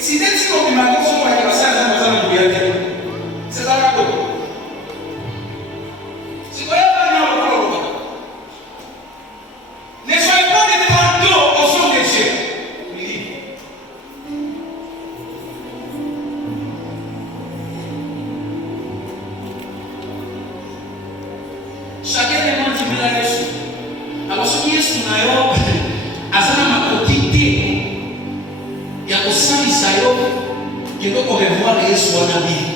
si dès que on m'a dit qu'on va y passer à la maison de Biaté, c'est ça la cause. Si vous voyez pas bien au corps, ne soyez pas des fardeaux au son des cieux. Chacun demande de me la laisser. Alors, ce qui est ce qu'on a eu, azana makokite ya kosalisa yo kendo korevoir Yesu wana bili.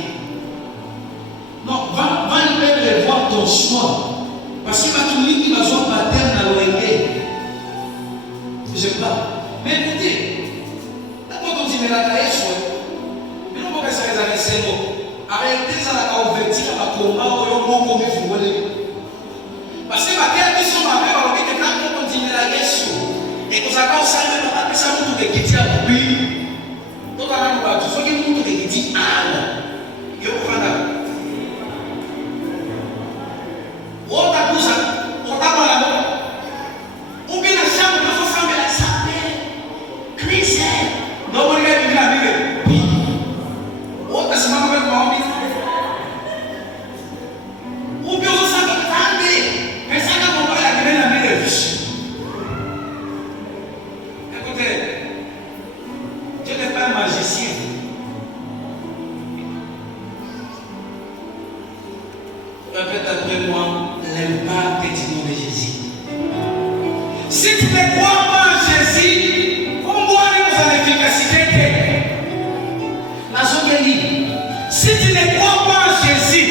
Non, va revoir ton soi. Parce que bato mingi bazwa pattern na loenge. Je sais pas. Mais écoutez, d'abord on dit mais la Yesu, mais non pas ça les a laissé non. Arrêtez ça la convertir à la combat au moko me fungole. Parce que bateya biso mabe balobi ke ntango kondimela Yesu ekozalaka osalema bapesa mutu ekiti ya bubi tokana bato soki mutu ekiti ana yo kovanda otakuza otamala ngo ubi na chambre nazosambela sape crise nobolika biblia bile otasimama mpe maombi ubi ozosambela tande pensaka komba ya kebe na bile vishi. Écoutez, Dieu n'est pas un magicien. Répète après moi l'impact du nom de Jésus. Si tu ne crois pas en Jésus, comment vous avez l'efficacité? La zone dit, si tu ne crois pas en Jésus,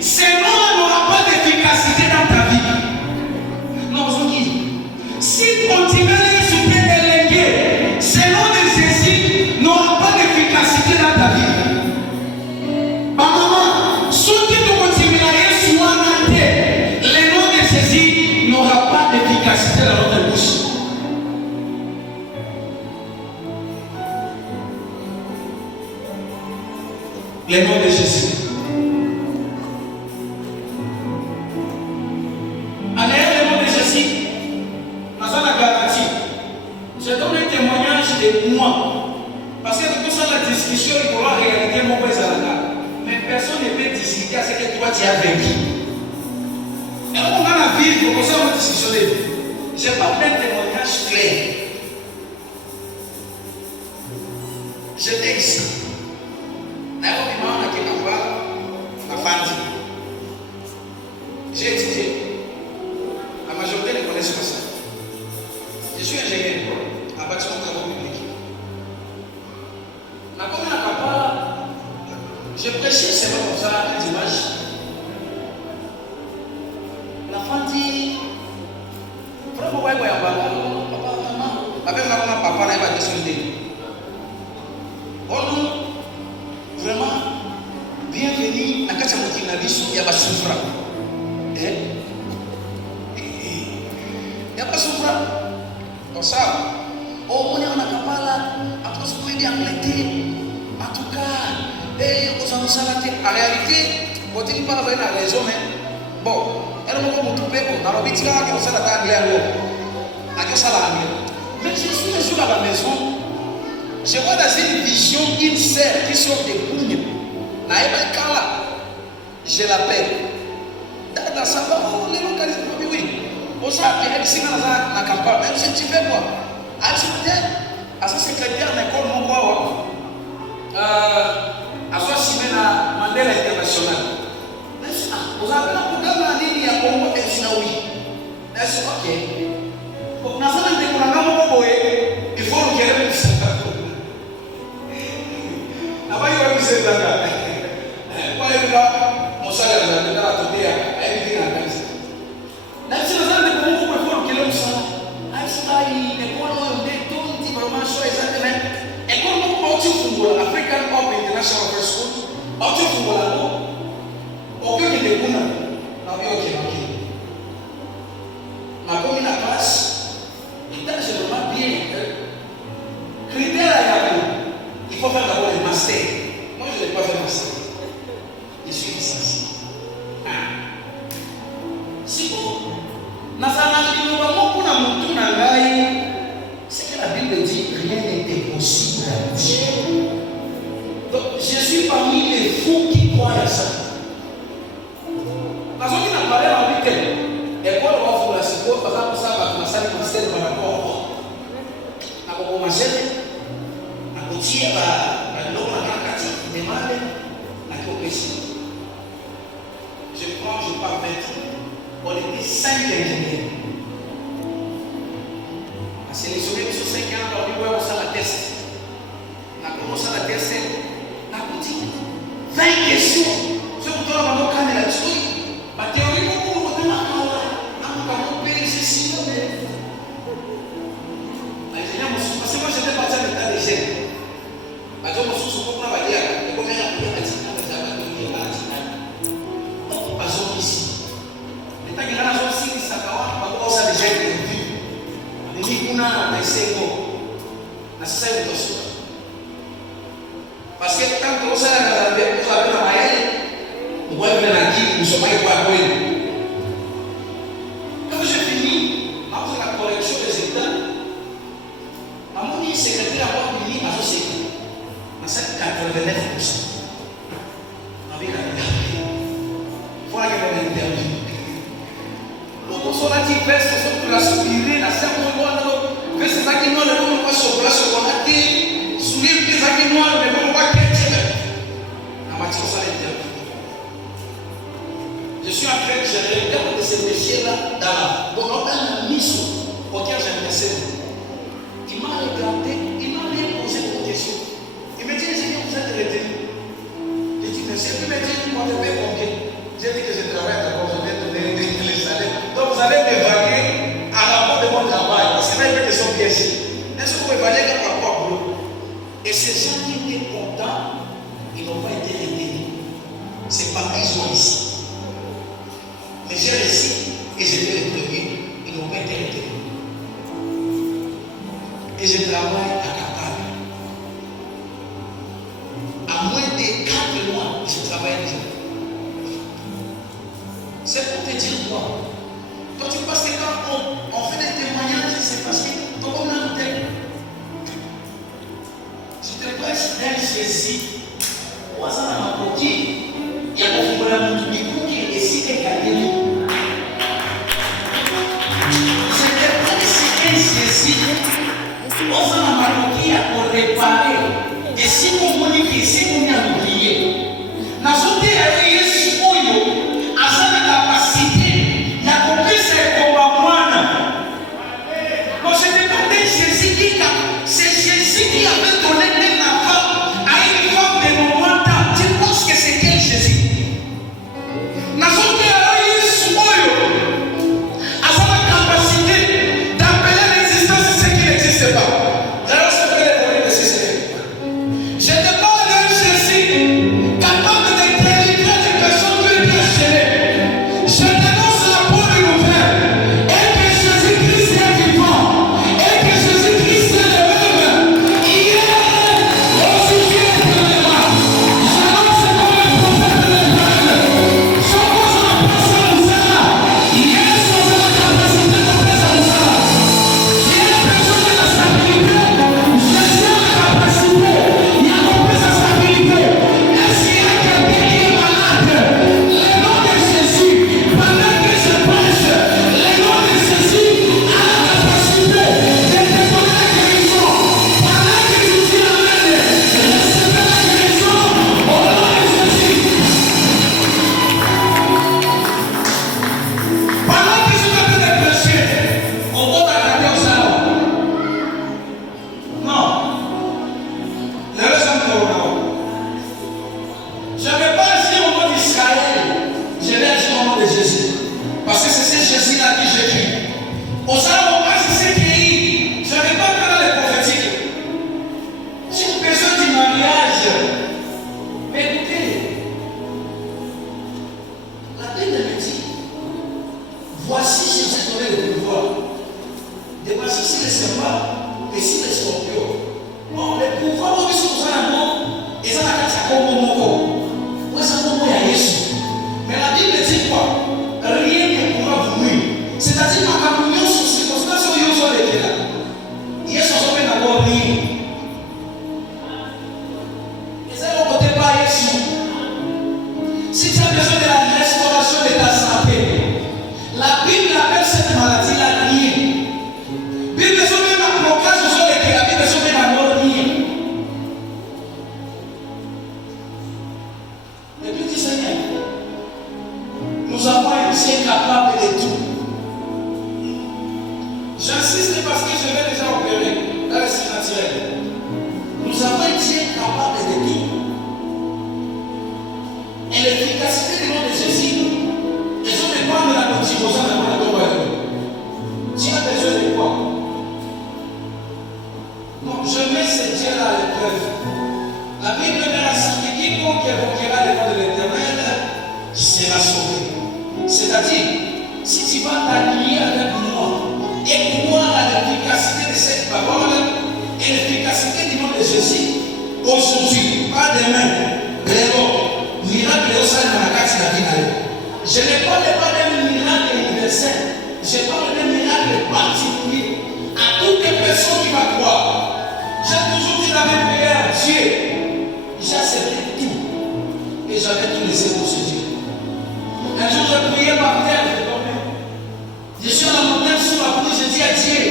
ce nom n'aura pas d'efficacité dans ta vie. Non, zone dit, si tu continues à soutenir des légués, ce nom de Jésus n'aura pas d'efficacité dans ta vie. Maman, ceux qui te continuent à Jésus, le nom de Jésus n'aura pas d'efficacité dans notre bouche. Le nom de Jésus. Allez, le nom de Jésus. Dans la garantie. Je donne un témoignage de moi. Parce que tout ça, la discussion, il faut la réalité, mon père, mais personne ne peut discuter à ce que toi tu as vécu. Et on va la vivre, comme ça on va discuter. Je n'ai pas fait un témoignage clair. J'étais ici. J'ai étudié. La majorité ne connaissent pas ça. Je suis ingénieur en bâtiment de travaux publics. La commune à Papa, je prêchais seulement comme ça un dimanche. La femme dit, vraiment, ouais, papa, maman, avec maman, papa, là, il va descendre. Oh non, vraiment, bienvenue à Katsamouti Nabisu, il y a pas souffrant. Il n'y a pas souffrant. Comme ça, on est en Akapala, après ce qu'on est en Angleterre, en tout cas, et on s'en salaté. En réalité, on ne dit pas avoir la raison, mais bon, elle m'a dit que dans le petit cas, on s'en a anglais à mais je suis un jour à la maison, je vois dans une vision une sœur qui sort des boules. Je l'appelle. Dans sa parole, les localismes, oui. Pour ça, il y a des signes dans la campagne. Même si tu fais quoi? À ce secrétaire d'école, mon quoi? À soi, si à Mandela International. Vous avez un programme en ligne, il y a Congo et Sinaoui. C'est ok. Pour nous, il faut nous gérer ça. Avant, il y a eu cette année. Mon salaire, je vais à tout à everything I can say. Même si nous avons des concours pour faire le ça, Einstein, l'école où on est tout petit vraiment chaud exactement. École où on dit football, African Cup International First School, on dit football là-bas. Aucun qui est bon. Non, ok. Ma commune à classe, il est généralement bien. Critère, il faut faire d'abord le master. Moi, je n'ai pas fait le master. Je suis licencié. Si vous c'est que la Bible dit rien n'est impossible à Dieu. mazele na kutia ba ndoko na kati demande na kopesi. Je parle 20 ans. On était 5 ingénieurs. A sélectionné sur 5 ans, on dit ouais, on s'en la test. On a commencé à la test, on a dit 20 questions. Si on doit avoir un là-dessus, la théorie, on va on payer ceci. Parce que moi, j'étais parti à l'état des jeunes. Je me suis dit, on va dire, combien il y a de ici. L'état qui est là, c'est ça va commencer à déjà être vu. On dit qu'on a un cerveau. C'est ça une chose. Parce que quand on s'est à la vie, on va la maille, on va venir à qui, nous sommes pas quoi. Quand j'ai fini, après la correction des états, mon secrétaire a pas fini à ce secret. Mais c'est 89%. Avec la vérité. Voilà que vous intervenu. Le consolatif verse sur la soupirée, la serre de verse ça qui noie, le monde pas sur place, on a dit, sourire les amis noirs, mais on va qu'être. La matière, ça l'interview. Je suis en train de gérer de ces messieurs-là dans la mission auquel j'ai investi. Il m'a regardé, il m'a même posé une question. Il me dit, vous êtes retenu. J'ai dit, monsieur, il m'a dit, on te paie combien? J'ai dit que je travaille d'abord, je vais donner les salaires. Donc vous allez m'évaluer à rapport de mon travail. Parce que là, il y a des questions piégées. Est-ce que vous évaluez par rapport au boulot? Et ces gens qui étaient contents, ils n'ont pas été retenus. C'est pas qu'ils sont ici. Mais j'ai réussi et j'étais le premier. Ils n'ont pas été retenus. Et je travaille à Qatar. À moins de 4 mois, je travaille déjà. C'est pour te dire quoi? Toi, tu penses que quand on fait des témoignages, c'est parce que ton homme n'a pas. Je te presse d'un Jésus. Où est-ce qu'on a apporté? Il y a beaucoup de monde qui est ici et gardé. Je te presse d'un Jésus. On s'en a marqué pour réparer. Et si on dit que c'est qu'on a oublié, nous avons dit à Jésus, à sa capacité, la compris c'est comme moi. Donc ce n'est pas Jésus qui a, c'est Jésus qui avait donné un enfant à une femme de mon mental. Tu penses que c'est quel Jésus? Nous avons dit à Jésus, à sa capacité d'appeler l'existence ce qui n'existe pas. D'ailleurs, c'est que les volets de ce ce Dieu-là à l'épreuve. La Bible met ainsi que quiconque invoquera le nom de l'Éternel sera sauvé. C'est-à-dire, si tu vas t'allier avec moi et croire à l'efficacité de cette parole et l'efficacité du nom de Jésus, aujourd'hui, pas demain, miracle au sein de la carte de la vie. Je ne parle pas d'un miracle universel, je parle d'un miracle particulier à toutes les personnes qui vont croire. J'ai toujours dit la même prière à Dieu. J'ai accepté tout et j'avais tout laissé pour ce Dieu. Un jour, je priais par terre, je dormais. Je suis à la montagne sur la pluie, je dis à Dieu.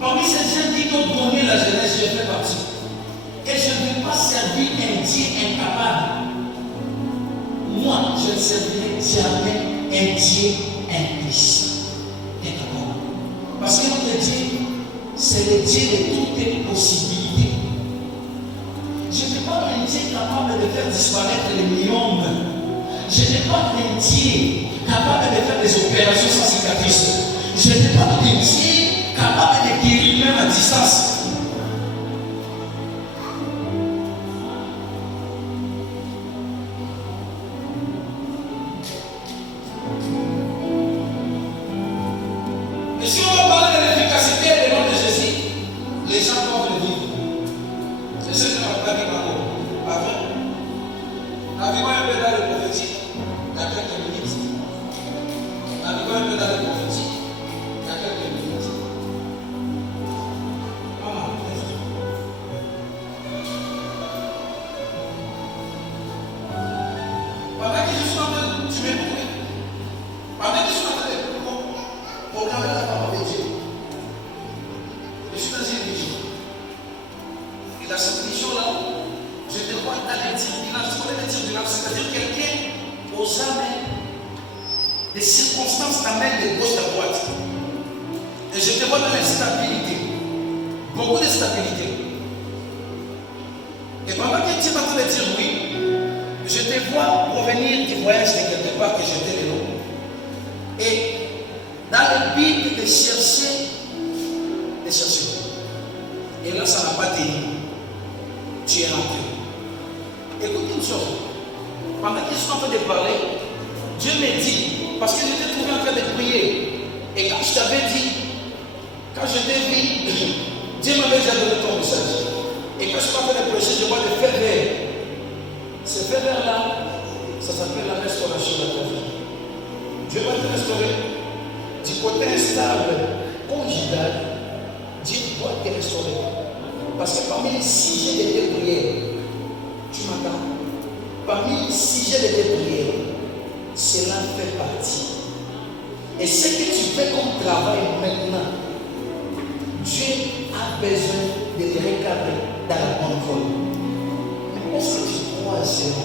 Parmi ces gens qui t'ont donné la jeunesse, je fais partie. Et je ne vais pas servir un Dieu incapable. Moi, je ne servirai jamais un Dieu impuissant. Incapable. Parce que notre Dieu, c'est le Dieu de toutes les possibilités. Je ne suis pas un Dieu capable de faire disparaître les myomes. Je n'ai pas un Dieu capable de faire des opérations sans cicatrice. Je n'ai pas un Dieu capable de guérir même à distance. Et si on va parler de l'efficacité du nom de Jésus, les gens peuvent le vivre. C'est ce que nous avons dit pas vrai? Avez-vous un peu dans le prophétique? Il y a quelques minutes. Avez-vous un peu dans le prophétique? Il y a quelques minutes. Pendant que je suis en train de... Tu m'écoutes? Pendant que je suis en train de proclamer la parole de Dieu, je suis dans une vision. Et dans cette vision-là, je te vois dans les tribunaux. Ce qu'on appelle les tribunaux, c'est-à-dire quelqu'un aux âmes des circonstances t'amènent de gauche à droite. Et je te vois dans l'instabilité. Beaucoup de stabilité. Et pendant que tu es en train de dire oui, je te vois revenir du voyage de quelque part que j'étais le nom. Et dans le but de chercher. Et là, ça n'a pas tenu. Tu es rentré. Écoute une chose. Pendant que je suis en train de parler, Dieu me dit, parce que j'étais trouvé en train de prier, et quand je t'avais dit, quand je t'ai vu, Dieu m'avait déjà donné ton message. Et quand je suis en train de prêcher, je vois des faits verts. Ces faits verts-là, ça s'appelle la restauration de la vie. Dieu va te restaurer. Du côté instable, conjugal, Dieu doit te restaurer. Parce que parmi les sujets de tes prières, tu m'entends? Parmi les sujets de tes prières, cela fait partie. Et ce que tu fais comme travail maintenant, Dieu a besoin de te recadrer dans la bonne voie. Mais est-ce que tu crois à cela?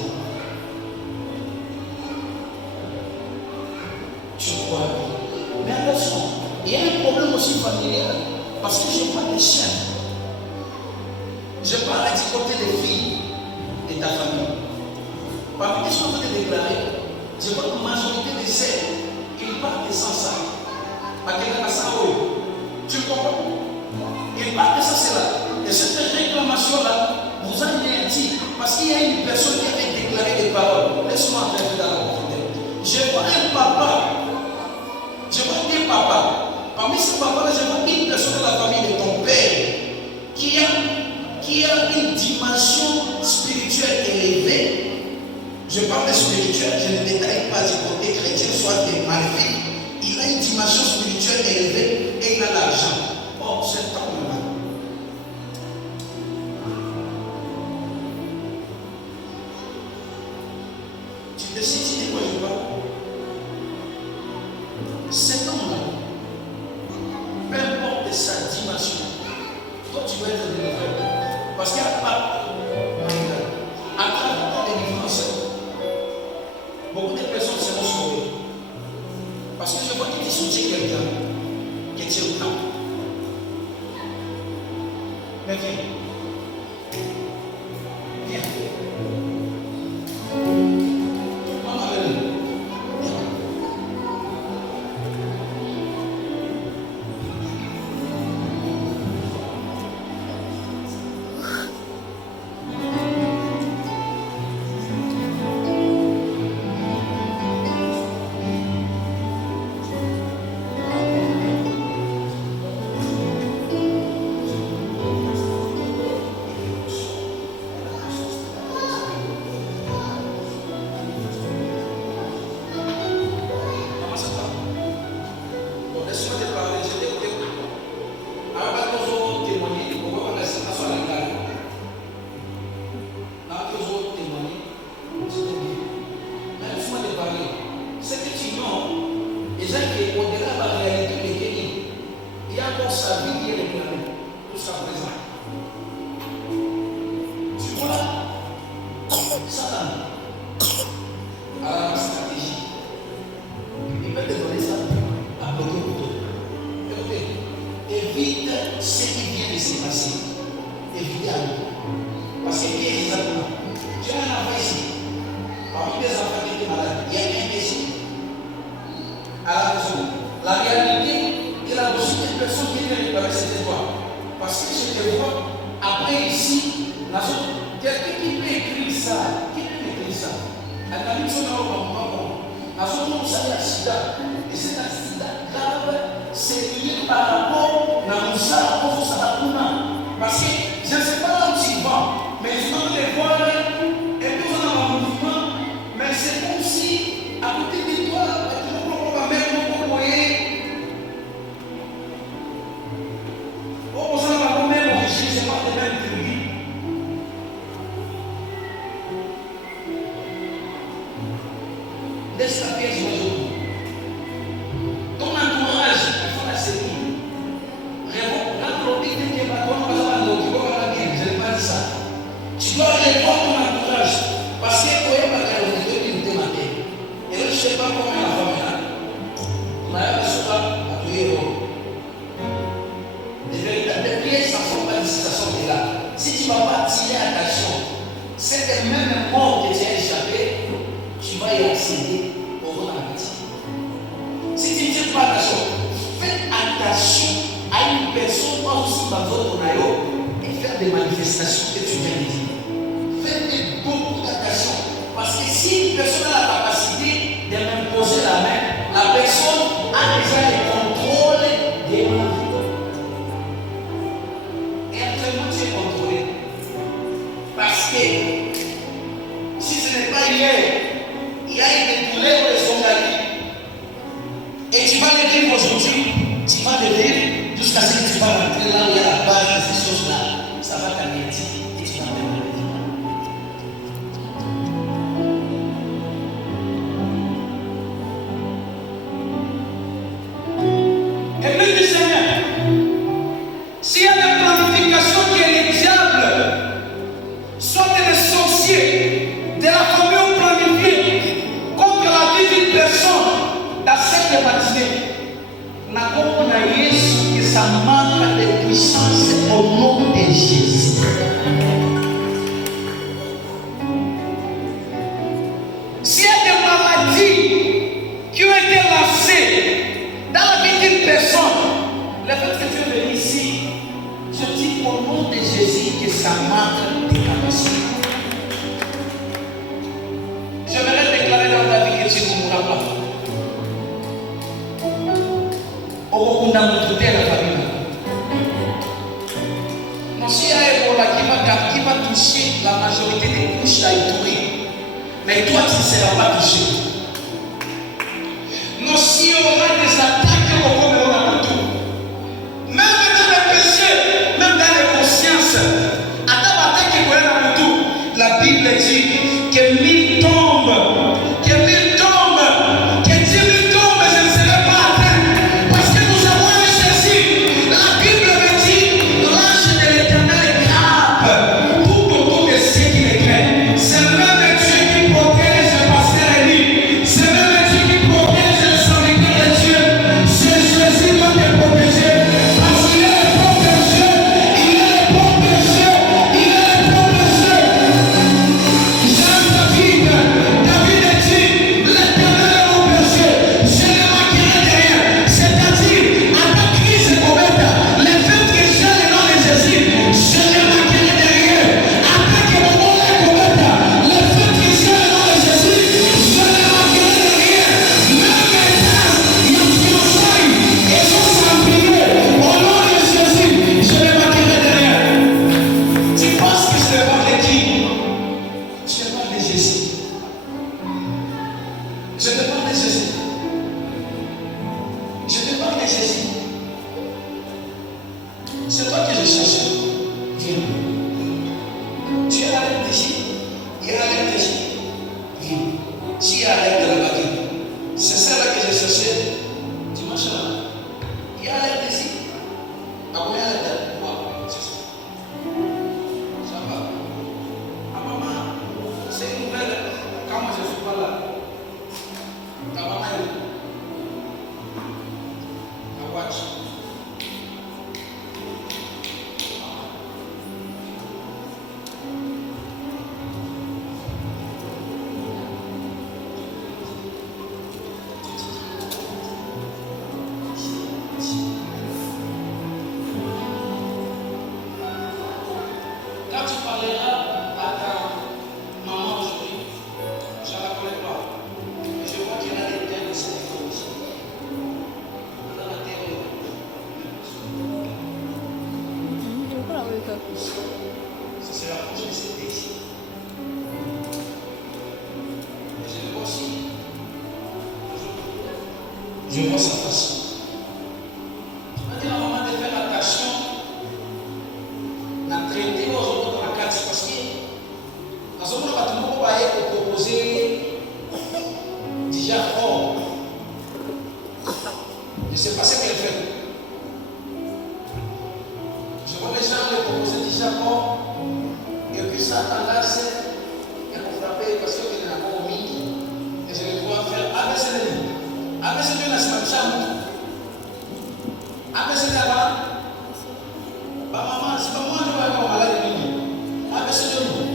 Tu crois? Mais attention, il y a un problème aussi familial. Parce que je n'ai pas de chien. Je parle du côté des filles de ta famille. Parmi les choses que je déclarer, je vois que la majorité des celles, ils partent sans ça. Tu comprends? Ils partent sans cela. Et cette réclamation-là, vous en dit, parce qu'il y a une personne qui avait déclaré des paroles. Laisse-moi entrer dans la profondeur. Je vois un papa. Je vois un papa. Parmi ces papas-là, je vois une personne de la famille de ton père qui a une dimension spirituelle élevée. Je parle de spirituel, je ne détaille pas du côté chrétien, soit des maléfiques. Il a une dimension spirituelle élevée et il a l'argent. Oh, c'est homme-là. Tu te situes de quoi je parle? Cet homme-là, peu importe sa dimension, toi tu vas être délivré. Parce qu'à travers ta délivrance, beaucoup de personnes seront sauvées. Parce que je vois que tu soutiens quelqu'un qui tient au temps. Mais viens. Viens. Maman, venez. Viens. accident. Et cet accident grave, c'est lié par rapport à Moussa, au Sarakuna. Parce que je ne sais pas là où tu vas, mais je dois les voir, et puis on a un mouvement, mais c'est comme si, à côté de toi, tu ne peux pas mettre mon courrier. Oh, on s'en va même origine, c'est pas de même tribu. Laisse la pièce aujourd'hui. Ton entourage, il faut la série. Je n'ai pas dit ça. Tu dois revoir ton entourage. Parce que tu es pas et là, je ne sais pas comment la femme est là. On a la sourate à tous les jours. Les véritables pièces, ça ne sont pas ici, ça sont là. Si tu ne vas pas tirer attention, cette même mort que tu as échappé, tu vas y accéder au bon appétit. Si tu ne tires pas attention, faites attention à une personne, pas aussi dans votre naïo, et faire des manifestations que tu viens de dire. Faites beaucoup d'attention. Parce que si une personne a la capacité de m'imposer la main, la personne a déjà le contrôle de ma vie. Et actuellement, tu es contrôlé. Parce que si ce n'est pas hier, il y a une douleur de son avis. Et tu vas le vivre aujourd'hui, tu vas le vivre jusqu'à ce que tu vas rentrer là où il y a la base de ces choses-là. Ça va t'amener et tu vas même le vivre. Et puis du Seigneur, s'il y a des planifications qui est le diable, soit des sorciers de la famille planifiée contre la vie d'une personne dans cette matinée, n'a pas Jésus que ça manque de puissance au nom de Jésus. S'il y a des maladies qui ont été lancées dans la vie d'une personne, le fait que tu es venu ici, je dis au nom de Jésus que ça manque de capacité. J'aimerais déclarer dans ta vie que tu ne mourras pas. On a notre terre la famille. Non, s'il y a un Ebola qui va toucher la majorité des couches d'Aïtouré, mais toi tu ne seras pas touché. Non, s'il y aura des attaques au premier moment, même dans les péchés, même dans les consciences, à ta attaque qui est dans le tout, la Bible dit que 1000 tombent, que 1000 tombent, que 10 000 tombent, je ne serai pas atteint. Parce que nous avons un Jésus. La Bible me dit, l'ange de l'Éternel campe tout autour de ceux qui le craignent. C'est le même Dieu qui protège le pasteur Élie. C'est le même Dieu qui protège le serviteur de Dieu. C'est Jésus qui va te protéger. Parce qu'il est le propre Dieu. Il est le propre Dieu. Il est le propre Dieu. J'aime ta vie. Je vois sa façon. On dit à un moment de faire attention à traiter aux autres dans la carte parce que à ce moment-là, tout le monde va être proposé déjà fort. Je ne sais pas ce qu'elle fait. Je vois les gens les proposer déjà fort et puis ça t'enlace et pour frapper parce qu'il y a encore au midi et je les vois faire ABCD. ABCD n'a pas de chambre. ABCD là-bas. Maman, c'est pas moi qui vais avoir malade de midi. ABCD nous.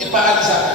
Et paralysateur.